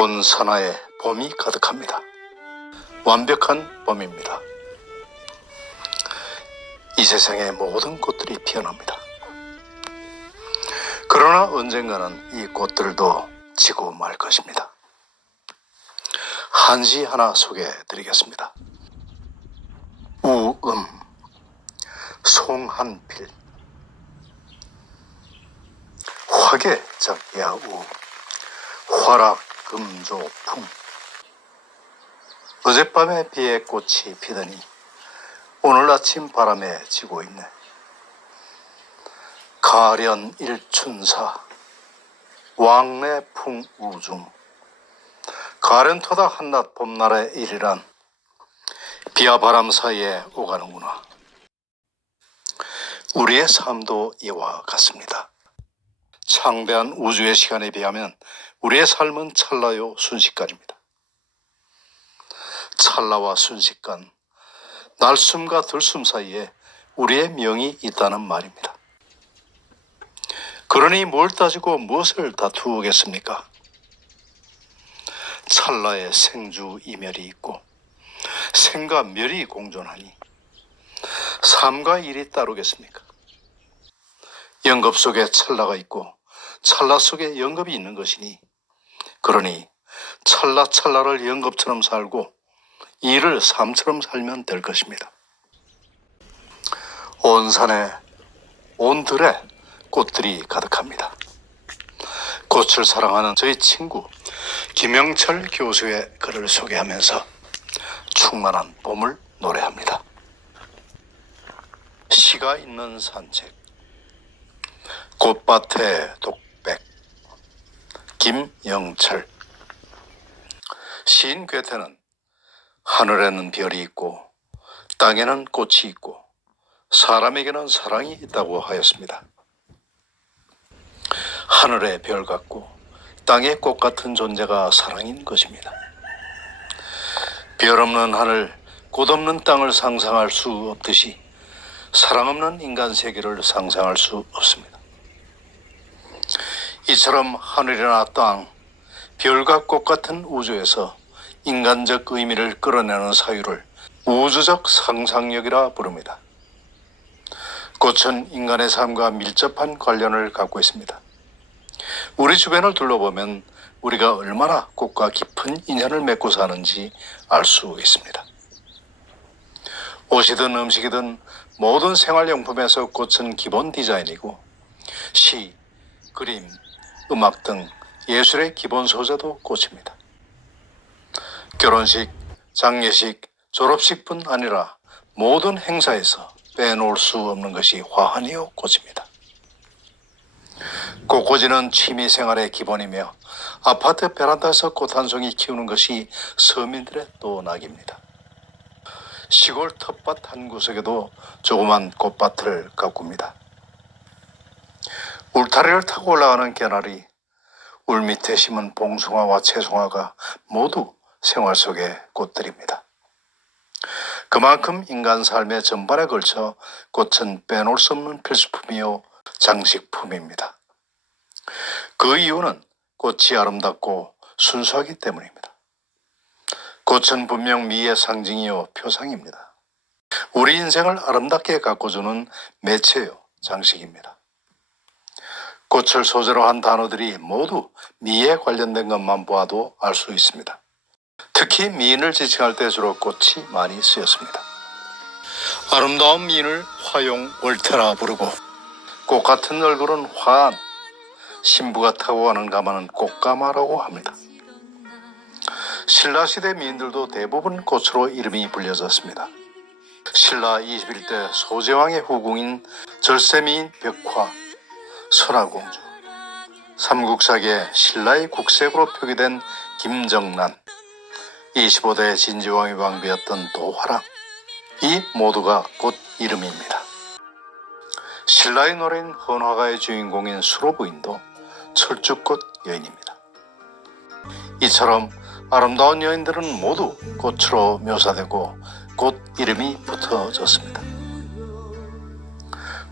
온 산하에 봄이 가득합니다. 완벽한 봄입니다. 이 세상의 모든 꽃들이 피어납니다. 그러나 언젠가는 이 꽃들도 지고 말 것입니다. 한시 하나 소개해 드리겠습니다. 우음, 송한필. 화개작야우, 화락금조풍. 어젯밤에 비에 꽃이 피더니 오늘 아침 바람에 지고 있네. 가련 일춘사, 왕래풍 우중. 가련토닥 한낮 봄날의 일이란 비와 바람 사이에 오가는구나. 우리의 삶도 이와 같습니다. 창대한 우주의 시간에 비하면 우리의 삶은 찰나요 순식간입니다. 찰나와 순식간, 날숨과 들숨 사이에 우리의 명이 있다는 말입니다. 그러니 뭘 따지고 무엇을 다투겠습니까? 찰나에 생주 이멸이 있고 생과 멸이 공존하니 삶과 일이 따르겠습니까? 영겁 속에 찰나가 있고 찰나 속에 영겁이 있는 것이니, 그러니 찰나를 영겁처럼 살고 일을 삶처럼 살면 될 것입니다. 온 산에, 온 들에 꽃들이 가득합니다. 꽃을 사랑하는 저희 친구 김영철 교수의 글을 소개하면서 충만한 봄을 노래합니다. 시가 있는 산책. 꽃밭의 독백. 김영철. 시인 괴테는 하늘에는 별이 있고 땅에는 꽃이 있고 사람에게는 사랑이 있다고 하였습니다. 하늘의 별 같고 땅의 꽃 같은 존재가 사랑인 것입니다. 별 없는 하늘, 꽃 없는 땅을 상상할 수 없듯이 사랑 없는 인간 세계를 상상할 수 없습니다. 이처럼 하늘이나 땅, 별과 꽃 같은 우주에서 인간적 의미를 끌어내는 사유를 우주적 상상력이라 부릅니다. 꽃은 인간의 삶과 밀접한 관련을 갖고 있습니다. 우리 주변을 둘러보면 우리가 얼마나 꽃과 깊은 인연을 맺고 사는지 알 수 있습니다. 옷이든 음식이든 모든 생활용품에서 꽃은 기본 디자인이고 시, 그림, 음악 등 예술의 기본 소재도 꽃입니다. 결혼식, 장례식, 졸업식뿐 아니라 모든 행사에서 빼놓을 수 없는 것이 화환이요 꽃입니다. 꽃꽂이는 취미생활의 기본이며 아파트 베란다에서 꽃 한 송이 키우는 것이 서민들의 또 낙입니다. 시골 텃밭 한 구석에도 조그만 꽃밭을 가꿉니다. 울타리를 타고 올라가는 개나리, 울 밑에 심은 봉숭아와 채송화가 모두 생활 속의 꽃들입니다. 그만큼 인간 삶의 전반에 걸쳐 꽃은 빼놓을 수 없는 필수품이요 장식품입니다. 그 이유는 꽃이 아름답고 순수하기 때문입니다. 꽃은 분명 미의 상징이요 표상입니다. 우리 인생을 아름답게 가꿔주는 매체요 장식입니다. 꽃을 소재로 한 단어들이 모두 미에 관련된 것만 보아도 알 수 있습니다. 특히 미인을 지칭할 때 주로 꽃이 많이 쓰였습니다. 아름다운 미인을 화용 월태라 부르고 꽃 같은 얼굴은 화안, 신부가 타고 가는 가마는 꽃가마라고 합니다. 신라시대 미인들도 대부분 꽃으로 이름이 불려졌습니다. 신라 21대 소재왕의 후궁인 절세미인 벽화, 선화공주, 삼국사기에 신라의 국색으로 표기된 김정난, 25대 진지왕의 왕비였던 도화랑, 이 모두가 꽃 이름입니다. 신라의 노래인 헌화가의 주인공인 수로부인도 철쭉꽃 여인입니다. 이처럼 아름다운 여인들은 모두 꽃으로 묘사되고 꽃 이름이 붙어졌습니다.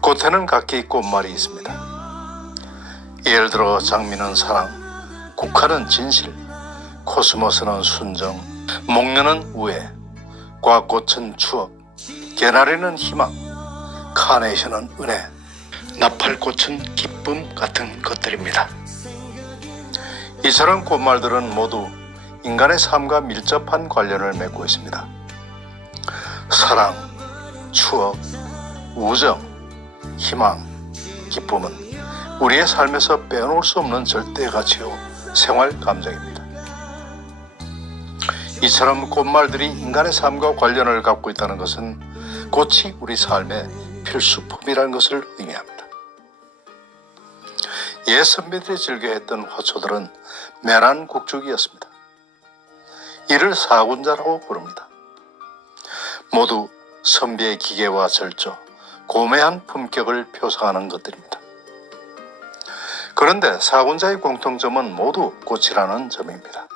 꽃에는 각기 꽃말이 있습니다. 예를 들어 장미는 사랑, 국화는 진실, 코스모스는 순정, 목련은 우애, 과꽃은 추억, 개나리는 희망, 카네이션은 은혜, 나팔꽃은 기쁨 같은 것들입니다. 이처럼 꽃말들은 모두 인간의 삶과 밀접한 관련을 맺고 있습니다. 사랑, 추억, 우정, 희망, 기쁨은 우리의 삶에서 빼놓을 수 없는 절대 가치요 생활 감정입니다. 이처럼 꽃말들이 인간의 삶과 관련을 갖고 있다는 것은 꽃이 우리 삶의 필수품이라는 것을 의미합니다. 옛 선비들이 즐겨했던 화초들은 매란 국죽이었습니다. 이를 사군자라고 부릅니다. 모두 선비의 기계와 절조, 고매한 품격을 표상하는 것들입니다. 그런데 사군자의 공통점은 모두 꽃이라는 점입니다.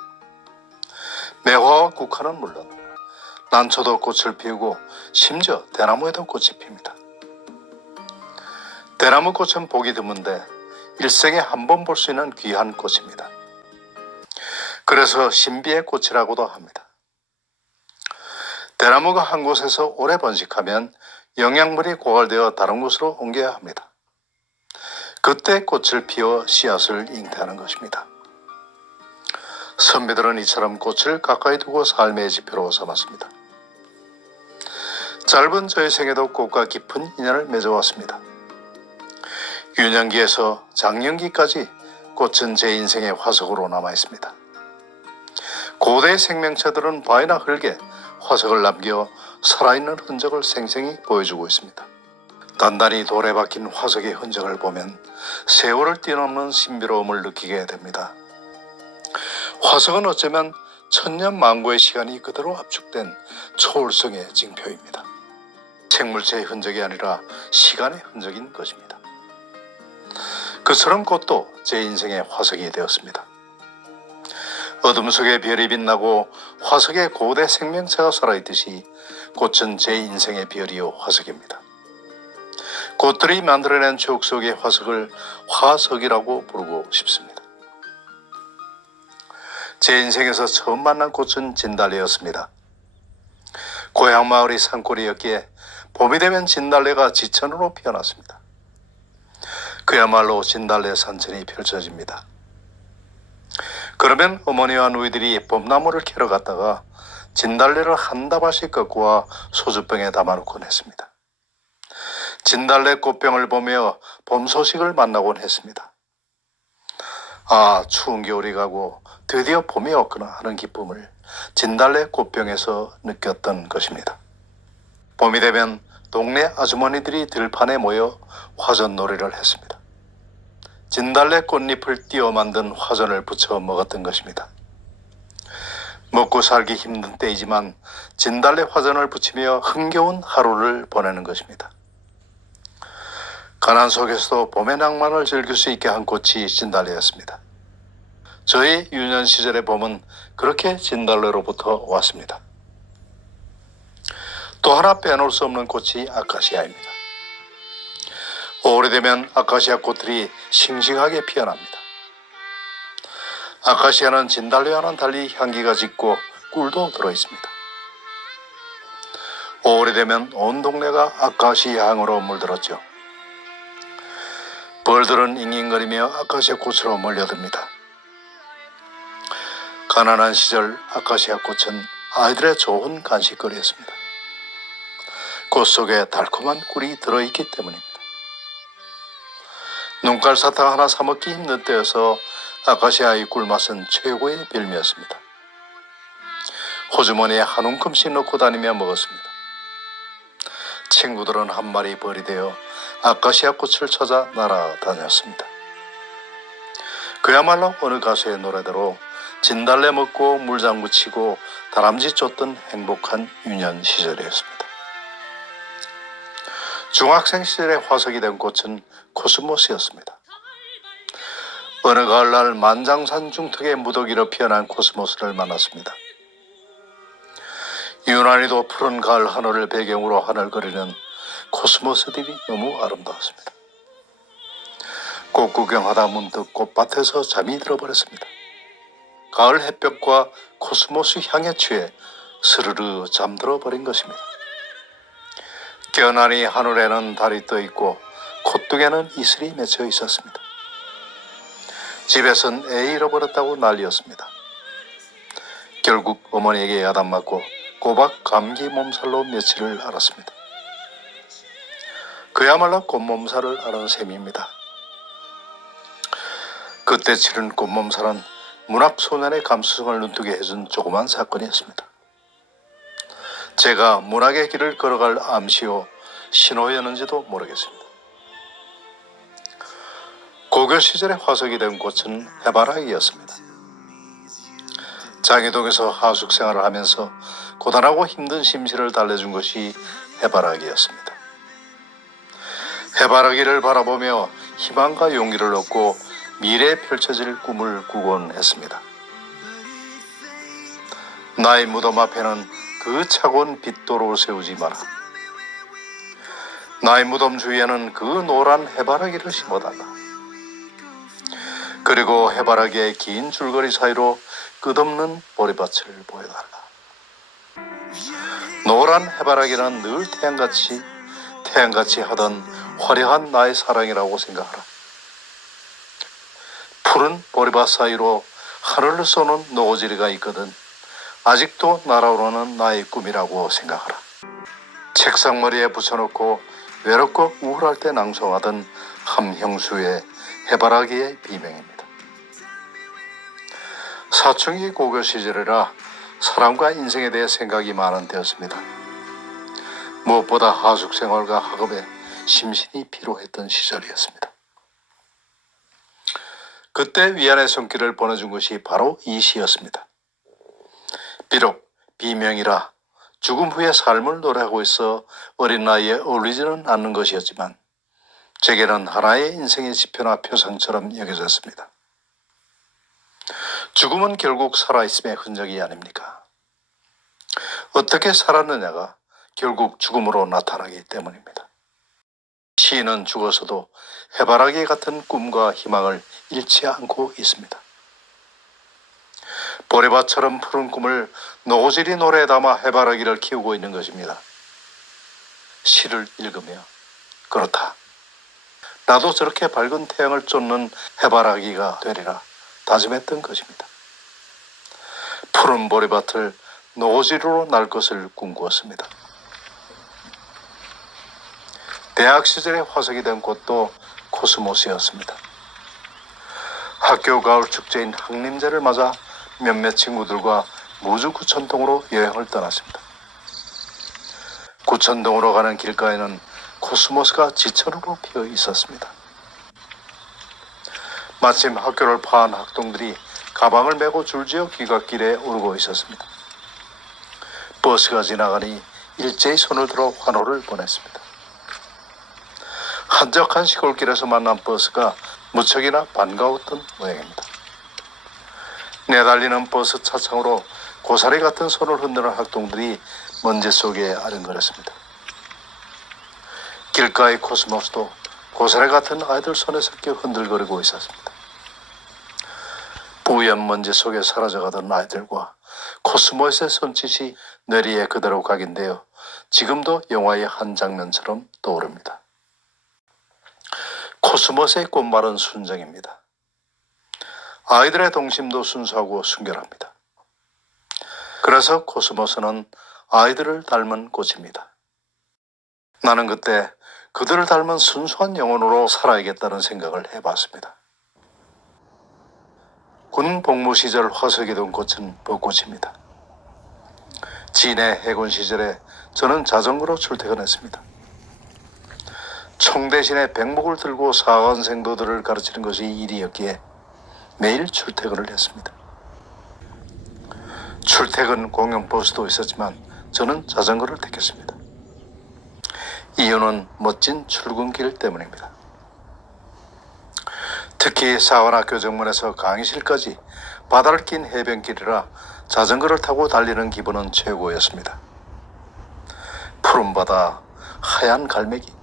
매화와 국화는 물론 난초도 꽃을 피우고 심지어 대나무에도 꽃이 핍니다. 대나무 꽃은 보기 드문데 일생에 한 번 볼 수 있는 귀한 꽃입니다. 그래서 신비의 꽃이라고도 합니다. 대나무가 한 곳에서 오래 번식하면 영양분이 고갈되어 다른 곳으로 옮겨야 합니다. 그때 꽃을 피워 씨앗을 잉태하는 것입니다. 선비들은 이처럼 꽃을 가까이 두고 삶의 지표로 삼았습니다. 짧은 저의 생에도 꽃과 깊은 인연을 맺어왔습니다. 유년기에서 장년기까지 꽃은 제 인생의 화석으로 남아있습니다. 고대 생명체들은 바위나 흙에 화석을 남겨 살아있는 흔적을 생생히 보여주고 있습니다. 단단히 돌에 박힌 화석의 흔적을 보면 세월을 뛰어넘는 신비로움을 느끼게 됩니다. 화석은 어쩌면 천년 만고의 시간이 그대로 압축된 초월성의 징표입니다. 생물체의 흔적이 아니라 시간의 흔적인 것입니다. 그처럼 꽃도 제 인생의 화석이 되었습니다. 어둠 속에 별이 빛나고 화석에 고대 생명체가 살아있듯이 꽃은 제 인생의 별이요 화석입니다. 꽃들이 만들어낸 추억 속의 화석을 화석이라고 부르고 싶습니다. 제 인생에서 처음 만난 꽃은 진달래였습니다. 고향 마을이 산골이었기에 봄이 되면 진달래가 지천으로 피어났습니다. 그야말로 진달래 산천이 펼쳐집니다. 그러면 어머니와 누이들이 봄나무를 캐러 갔다가 진달래를 한 다발씩 꺾고 와 소주병에 담아놓곤 했습니다. 진달래 꽃병을 보며 봄 소식을 만나곤 했습니다. 아, 추운 겨울이 가고 드디어 봄이 왔구나 하는 기쁨을 진달래 꽃병에서 느꼈던 것입니다. 봄이 되면 동네 아주머니들이 들판에 모여 화전놀이를 했습니다. 진달래 꽃잎을 띄워 만든 화전을 부쳐 먹었던 것입니다. 먹고 살기 힘든 때이지만 진달래 화전을 부치며 흥겨운 하루를 보내는 것입니다. 가난 속에서도 봄의 낭만을 즐길 수 있게 한 꽃이 진달래였습니다. 저의 유년 시절의 봄은 그렇게 진달래로부터 왔습니다. 또 하나 빼놓을 수 없는 꽃이 아카시아입니다. 오래되면 아카시아 꽃들이 싱싱하게 피어납니다. 아카시아는 진달래와는 달리 향기가 짙고 꿀도 들어있습니다. 오래되면 온 동네가 아카시아 향으로 물들었죠. 벌들은 잉잉거리며 아카시아 꽃으로 몰려듭니다. 가난한 시절 아카시아 꽃은 아이들의 좋은 간식거리였습니다. 꽃 속에 달콤한 꿀이 들어있기 때문입니다. 눈깔 사탕 하나 사 먹기 힘든 때여서 아카시아의 꿀맛은 최고의 별미였습니다. 호주머니에 한 움큼씩 넣고 다니며 먹었습니다. 친구들은 한 마리 벌이 되어 아카시아 꽃을 찾아 날아다녔습니다. 그야말로 어느 가수의 노래대로 진달래 먹고 물장구 치고 다람쥐 쫓던 행복한 유년 시절이었습니다. 중학생 시절의 화석이 된 꽃은 코스모스였습니다. 어느 가을날 만장산 중턱에 무더기로 피어난 코스모스를 만났습니다. 유난히도 푸른 가을 하늘을 배경으로 하늘거리는 코스모스들이 너무 아름다웠습니다. 꽃 구경하다 문득 꽃밭에서 잠이 들어버렸습니다. 가을 햇볕과 코스모스 향에 취해 스르르 잠들어 버린 것입니다. 겨나니 하늘에는 달이 떠 있고 콧등에는 이슬이 맺혀 있었습니다. 집에선 애 잃어버렸다고 난리였습니다. 결국 어머니에게 야단맞고 꼬박 감기 몸살로 며칠을 앓았습니다. 그야말로 꽃몸살을 앓은 셈입니다. 그때 치른 꽃몸살은 문학소년의 감수성을 눈뜨게 해준 조그만 사건이었습니다. 제가 문학의 길을 걸어갈 암시요 신호였는지도 모르겠습니다. 고교 시절에 화석이 된 꽃은 해바라기였습니다. 장희동에서 하숙 생활을 하면서 고단하고 힘든 심신을 달래준 것이 해바라기였습니다. 해바라기를 바라보며 희망과 용기를 얻고 미래에 펼쳐질 꿈을 꾸곤 했습니다. 나의 무덤 앞에는 그 차고운 빛도로를 세우지 마라. 나의 무덤 주위에는 그 노란 해바라기를 심어달라. 그리고 해바라기의 긴 줄거리 사이로 끝없는 보리밭을 보여달라. 노란 해바라기는 늘 태양같이 하던 화려한 나의 사랑이라고 생각하라. 푸른 보리밭 사이로 하늘을 쏘는 노지리가 있거든 아직도 날아오르는 나의 꿈이라고 생각하라. 책상머리에 붙여놓고 외롭고 우울할 때 낭송하던 함형수의 해바라기의 비명입니다. 사춘기 고교 시절이라 사람과 인생에 대해 생각이 많은 때였습니다. 무엇보다 하숙 생활과 학업에 심신이 피로했던 시절이었습니다. 그때 위안의 손길을 보내준 것이 바로 이 시였습니다. 비록 비명이라 죽음 후의 삶을 노래하고 있어 어린 나이에 어울리지는 않는 것이었지만 제게는 하나의 인생의 지표나 표상처럼 여겨졌습니다. 죽음은 결국 살아있음의 흔적이 아닙니까? 어떻게 살았느냐가 결국 죽음으로 나타나기 때문입니다. 시인은 죽어서도 해바라기 같은 꿈과 희망을 잃지 않고 있습니다. 보리밭처럼 푸른 꿈을 노지리 노래에 담아 해바라기를 키우고 있는 것입니다. 시를 읽으며 그렇다. 나도 저렇게 밝은 태양을 쫓는 해바라기가 되리라 다짐했던 것입니다. 푸른 보리밭을 노지리로 날 것을 꿈꾸었습니다. 대학 시절에 화석이 된 꽃도 코스모스였습니다. 학교 가을 축제인 학림제를 맞아 몇몇 친구들과 무주 구천동으로 여행을 떠났습니다. 구천동으로 가는 길가에는 코스모스가 지천으로 피어 있었습니다. 마침 학교를 파한 학동들이 가방을 메고 줄지어 귀갓길에 오르고 있었습니다. 버스가 지나가니 일제히 손을 들어 환호를 보냈습니다. 한적한 시골길에서 만난 버스가 무척이나 반가웠던 모양입니다. 내달리는 버스 차창으로 고사리 같은 손을 흔드는 학동들이 먼지 속에 아른거렸습니다. 길가의 코스모스도 고사리 같은 아이들 손에 섞여 흔들거리고 있었습니다. 뿌연 먼지 속에 사라져가던 아이들과 코스모스의 손짓이 뇌리에 그대로 각인되어 지금도 영화의 한 장면처럼 떠오릅니다. 코스모스의 꽃말은 순정입니다. 아이들의 동심도 순수하고 순결합니다. 그래서 코스모스는 아이들을 닮은 꽃입니다. 나는 그때 그들을 닮은 순수한 영혼으로 살아야겠다는 생각을 해봤습니다. 군 복무 시절 화석이 된 꽃은 벚꽃입니다. 진해 해군 시절에 저는 자전거로 출퇴근했습니다. 총 대신에 백목을 들고 사관생도들을 가르치는 것이 일이었기에 매일 출퇴근을 했습니다. 출퇴근 공영버스도 있었지만 저는 자전거를 택했습니다. 이유는 멋진 출근길 때문입니다. 특히 사관학교 정문에서 강의실까지 바다를 낀 해변길이라 자전거를 타고 달리는 기분은 최고였습니다. 푸른 바다, 하얀 갈매기,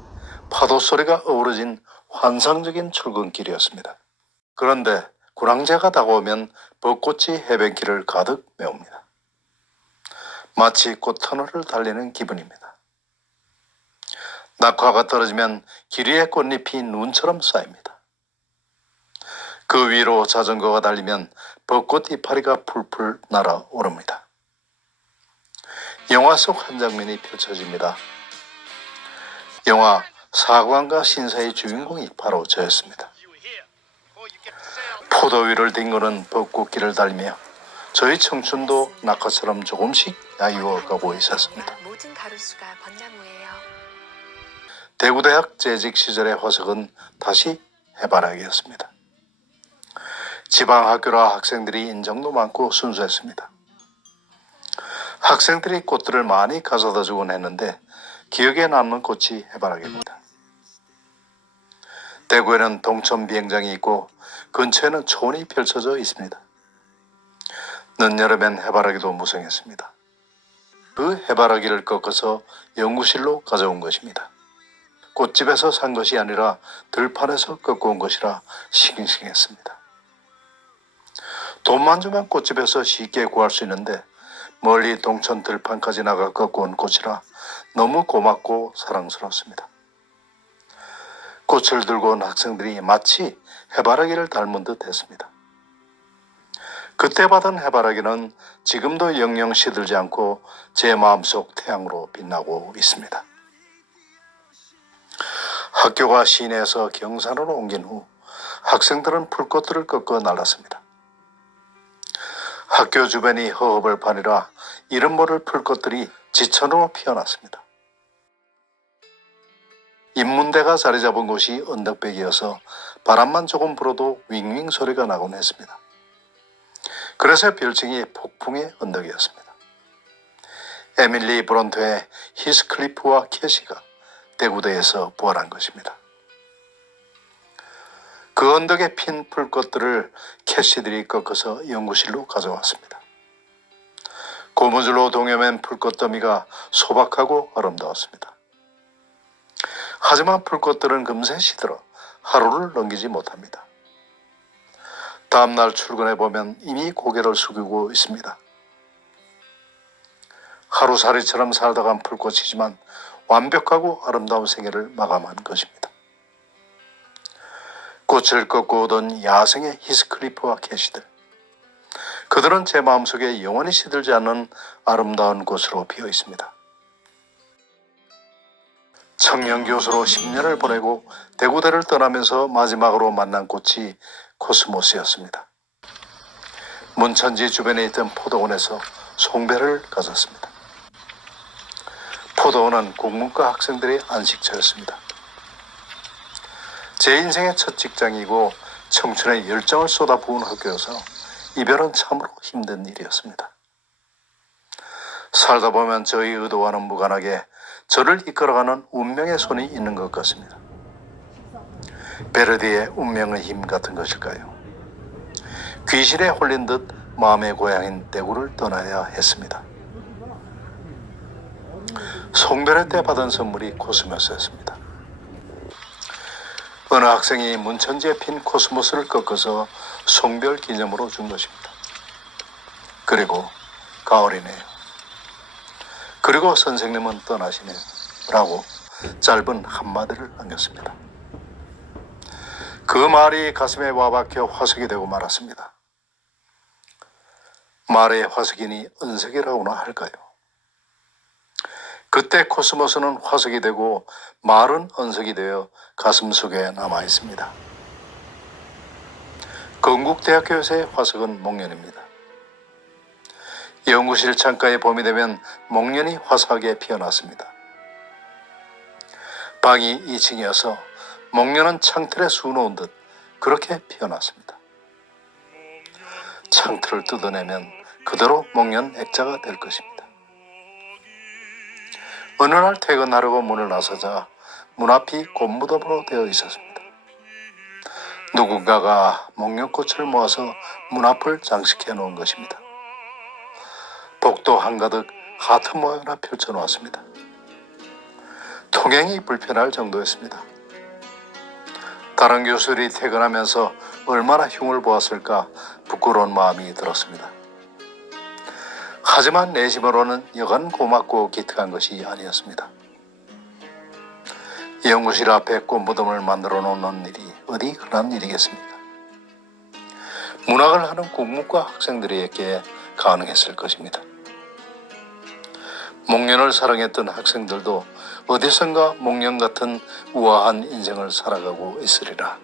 파도 소리가 어우러진 환상적인 출근길이었습니다. 그런데 군항제가 다가오면 벚꽃이 해변길을 가득 메웁니다. 마치 꽃터널을 달리는 기분입니다. 낙화가 떨어지면 길 위에 꽃잎이 눈처럼 쌓입니다. 그 위로 자전거가 달리면 벚꽃 이파리가 풀풀 날아오릅니다. 영화 속 한 장면이 펼쳐집니다. 영화 사관과 신사의 주인공이 바로 저였습니다. 포도 위를 뒹구는 벚꽃길을 달리며 저희 청춘도 낙하처럼 조금씩 야유어가고 있었습니다. 모든 가로수가 벚나무예요. 대구대학 재직 시절의 화석은 다시 해바라기였습니다. 지방학교라 학생들이 인정도 많고 순수했습니다. 학생들이 꽃들을 많이 가져다 주곤 했는데 기억에 남는 꽃이 해바라기입니다. 대구에는 동천 비행장이 있고 근처에는 초원이 펼쳐져 있습니다. 늦여름엔 해바라기도 무성했습니다. 그 해바라기를 꺾어서 연구실로 가져온 것입니다. 꽃집에서 산 것이 아니라 들판에서 꺾어온 것이라 싱싱했습니다. 돈만 주면 꽃집에서 쉽게 구할 수 있는데 멀리 동천 들판까지 나가 꺾어온 꽃이라 너무 고맙고 사랑스럽습니다. 꽃을 들고 온 학생들이 마치 해바라기를 닮은 듯 했습니다. 그때 받은 해바라기는 지금도 영영 시들지 않고 제 마음속 태양으로 빛나고 있습니다. 학교가 시내에서 경산으로 옮긴 후 학생들은 풀꽃들을 꺾어 날랐습니다. 학교 주변이 허허벌 판이라 이름 모를 풀꽃들이 지천으로 피어났습니다. 인문대가 자리 잡은 곳이 언덕백이어서 바람만 조금 불어도 윙윙 소리가 나곤 했습니다. 그래서 별칭이 폭풍의 언덕이었습니다. 에밀리 브론트의 히스클리프와 캐시가 대구대에서 부활한 것입니다. 그 언덕에 핀 풀꽃들을 캐시들이 꺾어서 연구실로 가져왔습니다. 고무줄로 동여맨 풀꽃 더미가 소박하고 아름다웠습니다. 하지만 풀꽃들은 금세 시들어 하루를 넘기지 못합니다. 다음날 출근해 보면 이미 고개를 숙이고 있습니다. 하루살이처럼 살다 간 풀꽃이지만 완벽하고 아름다운 생애를 마감한 것입니다. 꽃을 꺾고 오던 야생의 히스클리프와 캐시들, 그들은 제 마음속에 영원히 시들지 않는 아름다운 곳으로 피어 있습니다. 청년교수로 10년을 보내고 대구대를 떠나면서 마지막으로 만난 꽃이 코스모스였습니다. 문천지 주변에 있던 포도원에서 송배를 가졌습니다. 포도원은 국문과 학생들의 안식처였습니다. 제 인생의 첫 직장이고 청춘의 열정을 쏟아부은 학교여서 이별은 참으로 힘든 일이었습니다. 살다 보면 저희 의도와는 무관하게 저를 이끌어가는 운명의 손이 있는 것 같습니다. 베르디의 운명의 힘 같은 것일까요? 귀신에 홀린 듯 마음의 고향인 대구를 떠나야 했습니다. 송별회 때 받은 선물이 코스모스였습니다. 어느 학생이 문천지에 핀 코스모스를 꺾어서 송별 기념으로 준 것입니다. 그리고 가을이네요. 그리고 선생님은 떠나시네요. 라고 짧은 한마디를 남겼습니다. 그 말이 가슴에 와박혀 화석이 되고 말았습니다. 말의 화석이니 은색이라고나 할까요? 그때 코스모스는 화석이 되고 말은 은색이 되어 가슴 속에 남아 있습니다. 건국대학교에서의 화석은 목련입니다. 연구실 창가에 봄이 되면 목련이 화사하게 피어났습니다. 방이 2층이어서 목련은 창틀에 수놓은 듯 그렇게 피어났습니다. 창틀을 뜯어내면 그대로 목련 액자가 될 것입니다. 어느 날 퇴근하려고 문을 나서자 문 앞이 꽃무덤으로 되어 있었습니다. 누군가가 목련꽃을 모아서 문 앞을 장식해 놓은 것입니다. 복도 한가득 하트 모양으로 펼쳐 놓았습니다. 통행이 불편할 정도였습니다. 다른 교수들이 퇴근하면서 얼마나 흉을 보았을까 부끄러운 마음이 들었습니다. 하지만 내심으로는 여간 고맙고 기특한 것이 아니었습니다. 연구실 앞에 꽃무덤을 만들어 놓는 일이 어디 흔한 일이겠습니까? 문학을 하는 국문과 학생들에게 가능했을 것입니다. 목련을 사랑했던 학생들도 어디선가 목련 같은 우아한 인생을 살아가고 있으리라.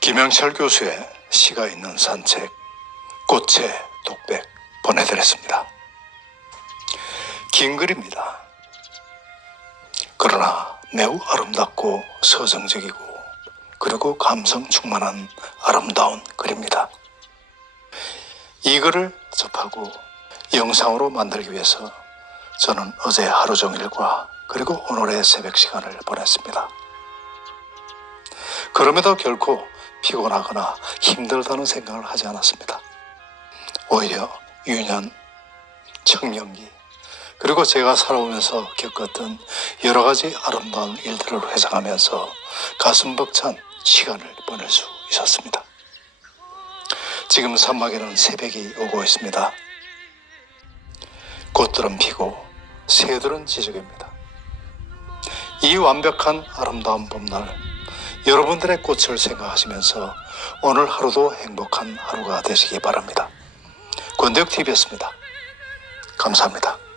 김영철 교수의 시가 있는 산책, 꽃의 독백 보내드렸습니다. 긴 글입니다. 그러나 매우 아름답고 서정적이고 그리고 감성 충만한 아름다운 글입니다. 이 글을 접하고 영상으로 만들기 위해서 저는 어제 하루 종일과 그리고 오늘의 새벽 시간을 보냈습니다. 그럼에도 결코 피곤하거나 힘들다는 생각을 하지 않았습니다. 오히려 유년, 청년기, 그리고 제가 살아오면서 겪었던 여러 가지 아름다운 일들을 회상하면서 가슴 벅찬 시간을 보낼 수 있었습니다. 지금 산막에는 새벽이 오고 있습니다. 꽃들은 피고 새들은 지저귀입니다. 이 완벽한 아름다운 봄날, 여러분들의 꽃을 생각하시면서 오늘 하루도 행복한 하루가 되시기 바랍니다. 권대혁TV였습니다. 감사합니다.